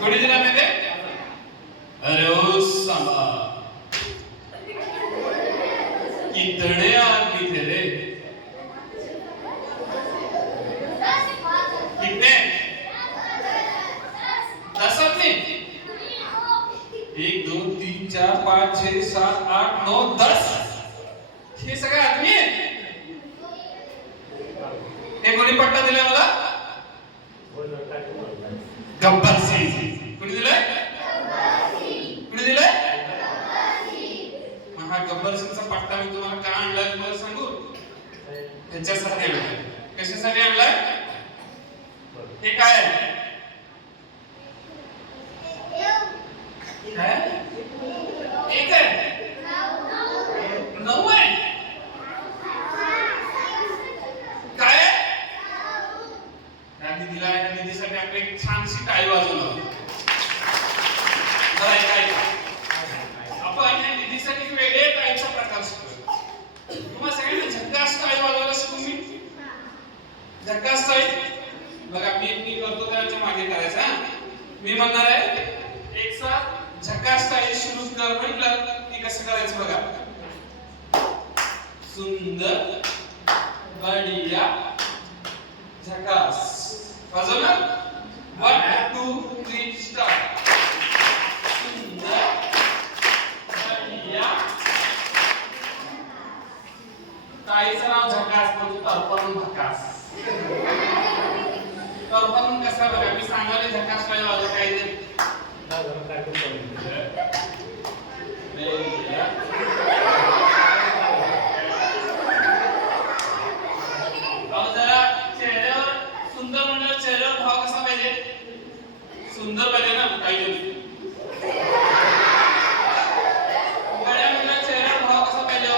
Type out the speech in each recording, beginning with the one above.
कोणी दिला माहिती? अरे ओ सांबा कितने आदमी थे रे? कितने? 10 आदमी? 1 2 3 4 5 6 7 8 9 10 हे सगळे आदमी आहेत. हे कोणी पट्टा दिला मला? गब्बर सिंग. कोणी दिलाय? कोणी दिलाय? हा गब्बर सिंगचा पट्टा मी तुम्हाला का आणलाय मला सांगू? त्याच्यासाठी आणलाय. कशासाठी आणलाय? हे काय आहे? काय? एक आहे? 9 आहे? काय आहे? निधीला या निधीसाठी आपण एक छानशी टाळी वाजवलं. आपण या निधीसाठी वेगळे टाळीचा प्रकार शिकलो. तुम्हाला सगळ्यांना झक्कास टाळी वाजवायला शिकू मी. झक्कास टाळी बघा मी करतो त्याच्या मागे करायचा. मी म्हणणार आहे एक साथ झक्कास टाळी सुरू कर म्हटलं की कसं करायचं बघा. सुंदर बढिया झकास वाजवणार. 1 2 3 स्टार्ट. सुंदर बढिया. टाळीचं नाव झकास म्हणजे तरपण झकास. तरपण कसा बघा मी सांगायला झकास टाळी वाजव काय ते सुंदर म्हणजे चेहऱ्यावर भाव कसा पाहिजे? सुंदर पाहिजे ना पाहिजे. गड्या म्हणजे चेहऱ्यावर भाव कसा पाहिजे?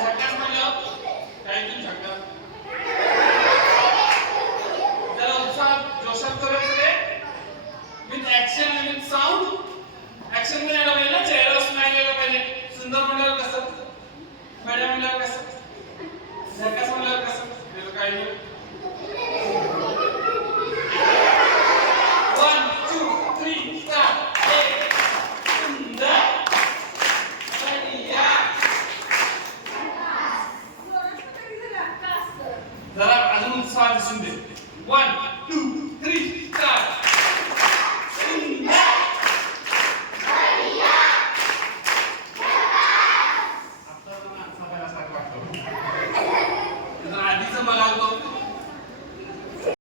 झक्कास म्हणजे काय तुम्ही झक्कास जरा उत्साह जोशात करायचं ते विथ ऍक्शन आणि विथ साऊंड. ऍक्शन मध्ये आला पाहिजे ना चेहऱ्यावर स्माइल यायला पाहिजे. सुंदर म्हणल्यावर कसं? गड्या म्हणल्यावर कसं? झक्कास म्हणल्यावर कसं? काय 1 2 3 स्टार्ट. सुंदर बढिया. जरा अजून उत्साह दिसून दे. 1 2 3 स्टार्ट.